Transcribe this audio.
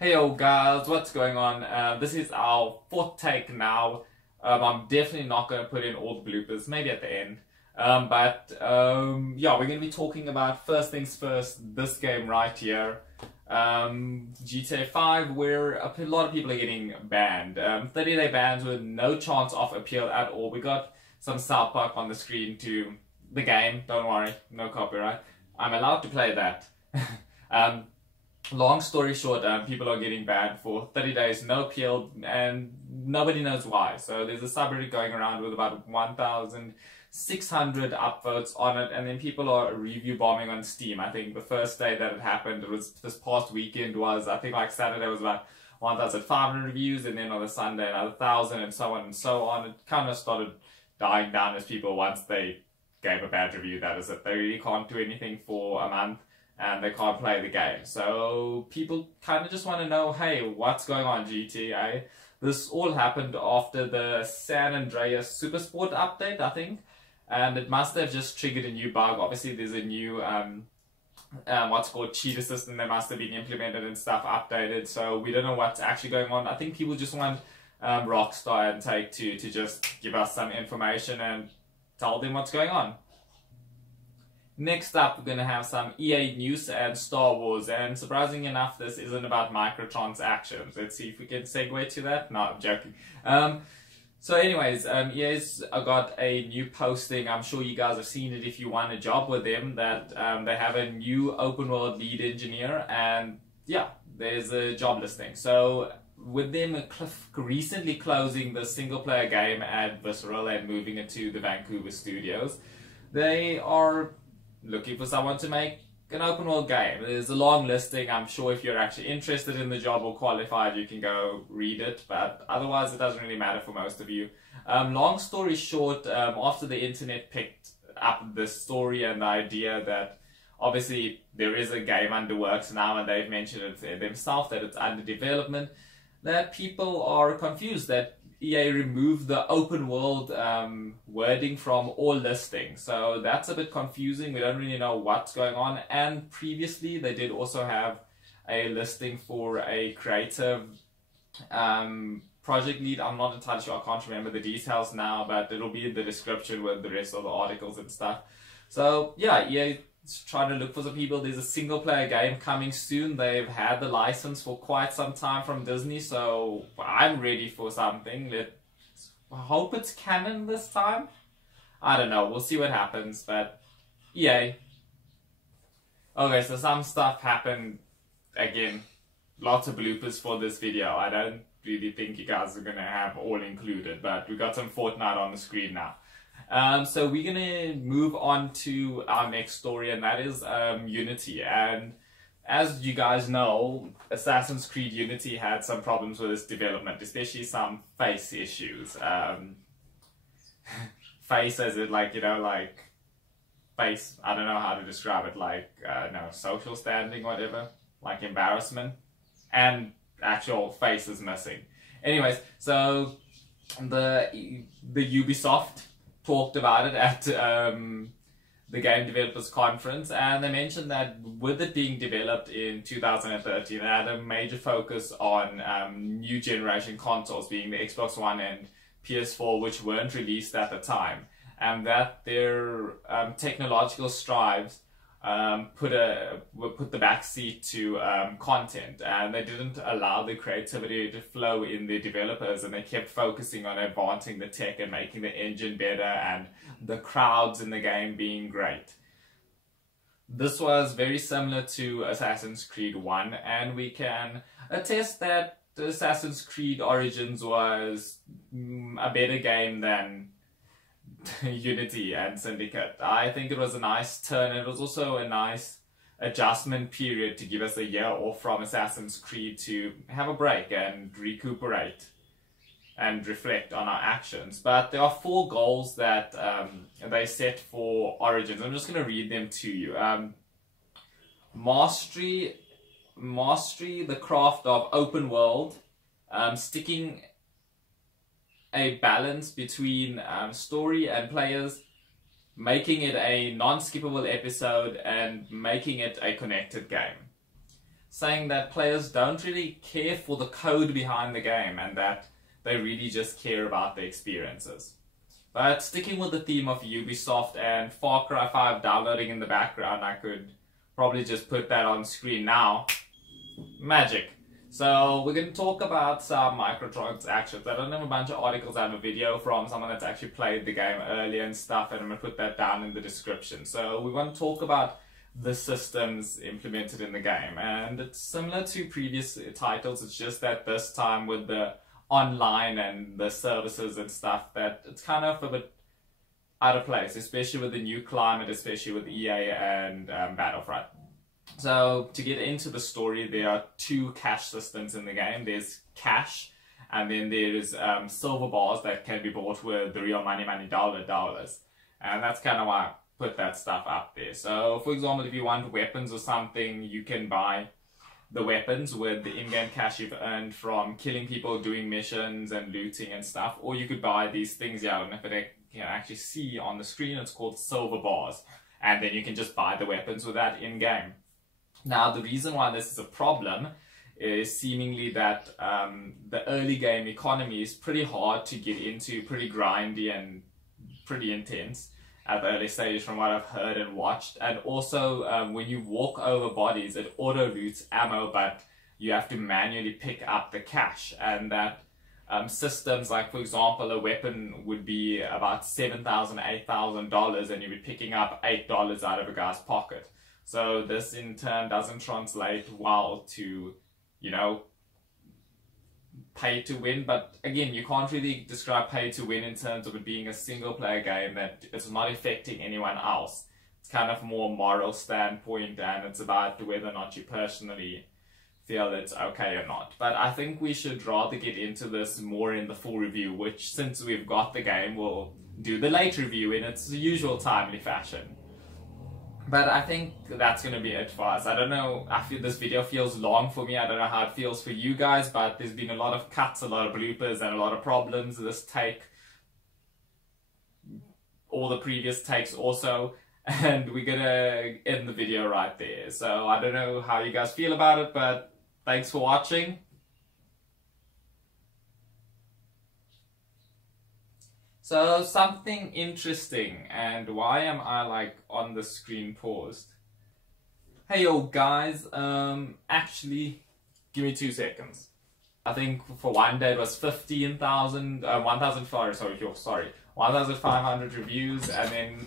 Hey yo guys, what's going on? This is our fourth take now. I'm definitely not going to put in all the bloopers, maybe at the end. Yeah, we're going to be talking about first things first, this game right here. GTA 5, where a lot of people are getting banned. 30-day bans with no chance of appeal at all. We got some South Park on the screen to the game, don't worry, no copyright. I'm allowed to play that. um, Long story short, people are getting banned for 30 days, no appeal, and nobody knows why. So there's a subreddit going around with about 1,600 upvotes on it, and then people are review bombing on Steam. I think the first day that it happened, it was this past weekend, was I think like Saturday was about 1,500 reviews, and then on the Sunday another 1,000, and so on and so on. It kind of started dying down as people, once they gave a bad review, that is it. They really can't do anything for a month and they can't play the game. So people kind of just want to know, hey, what's going on, GTA? This all happened after the San Andreas Supersport update, I think, and it must have just triggered a new bug. Obviously, there's a new what's called cheater system that must have been implemented and stuff updated. So we don't know what's actually going on. I think people just want Rockstar and Take-Two to just give us some information and tell them what's going on. Next up, we're going to have some EA news and Star Wars, and surprisingly enough, this isn't about microtransactions. Let's see if we can segue to that. No, I'm joking. So anyways, EA's got a new posting. I'm sure you guys have seen it if you want a job with them, that they have a new open world lead engineer, and yeah, there's a job listing. So with them recently closing the single player game at Visceral and moving it to the Vancouver studios, they are looking for someone to make an open world game. There's a long listing. I'm sure if you're actually interested in the job or qualified, you can go read it, but otherwise it doesn't really matter for most of you. Long story short, after the internet picked up the story and the idea that obviously there is a game under works now, and they've mentioned it themselves that it's under development, that people are confused that EA removed the open world wording from all listings. So that's a bit confusing. We don't really know what's going on. And previously they did also have a listing for a creative project lead. I'm not entirely sure. I can't remember the details now, but it'll be in the description with the rest of the articles and stuff. So yeah, EA trying to look for some people. There's a single player game coming soon. They've had the license for quite some time from Disney, so I'm ready for something. Let's hope it's canon this time. I don't know, we'll see what happens, but EA. Okay, so some stuff happened again. Lots of bloopers for this video. I don't really think you guys are gonna have all included, but we got some Fortnite on the screen now. So we're gonna move on to our next story, and that is Unity. And as you guys know, Assassin's Creed Unity had some problems with its development, especially some face issues. Face as it like, like face, I don't know how to describe it, like no, social standing, whatever, like embarrassment, and actual face is missing. Anyways, so the Ubisoft talked about it at the Game Developers Conference, and they mentioned that with it being developed in 2013, they had a major focus on new generation consoles, being the Xbox One and PS4, which weren't released at the time, and that their technological strides put the backseat to content, and they didn't allow the creativity to flow in the developers, and they kept focusing on advancing the tech and making the engine better and the crowds in the game being great. This was very similar to Assassin's Creed 1, and we can attest that Assassin's Creed Origins was a better game than Unity and Syndicate. I think it was a nice turn. It was also a nice adjustment period to give us a year off from Assassin's Creed to have a break and recuperate and reflect on our actions. But there are 4 goals that they set for Origins. I'm just going to read them to you. Mastery the craft of open world, sticking a balance between story and players, making it a non-skippable episode, and making it a connected game. saying that players don't really care for the code behind the game and that they really just care about the experiences. But sticking with the theme of Ubisoft and Far Cry 5 downloading in the background, I could probably just put that on screen now. Magic. So we're going to talk about some microtransactions. I don't have a bunch of articles. I have a video from someone that's actually played the game earlier and stuff, and I'm going to put that down in the description. So we want to talk about the systems implemented in the game, and it's similar to previous titles. It's just that this time with the online and the services and stuff, that it's kind of a bit out of place, especially with the new climate, especially with EA and Battlefront. So to get into the story, there are two cash systems in the game. There's cash, and then there's silver bars that can be bought with the real money, dollars. And that's kind of why I put that stuff up there. So for example, if you want weapons or something, you can buy the weapons with the in-game cash you've earned from killing people, doing missions and looting and stuff. Or you could buy these things, yeah, I don't know if you can actually see on the screen, it's called silver bars. And then you can just buy the weapons with that in-game. Now, the reason why this is a problem is seemingly that the early game economy is pretty hard to get into, pretty grindy and pretty intense at the early stage from what I've heard and watched. And also, when you walk over bodies, it auto-loots ammo, but you have to manually pick up the cash. And that systems like, for example, a weapon would be about $7,000, $8,000, and you'd be picking up $8 out of a guy's pocket. So this in turn doesn't translate well to, you know, pay to win. But again, you can't really describe pay to win in terms of it being a single player game that it's not affecting anyone else. It's kind of more moral standpoint, and it's about whether or not you personally feel it's okay or not. But I think we should rather get into this more in the full review, which since we've got the game, we'll do the late review in its usual timely fashion. But I think that's going to be it for us. I don't know, I feel this video feels long for me. I don't know how it feels for you guys, but there's been a lot of cuts, a lot of bloopers, and a lot of problems this take. All the previous takes also. And we're going to end the video right there. So I don't know how you guys feel about it, but thanks for watching. So something interesting, and why am I like on the screen paused? Hey yo guys, actually, give me 2 seconds. I think for one day it was 1,500 reviews, and then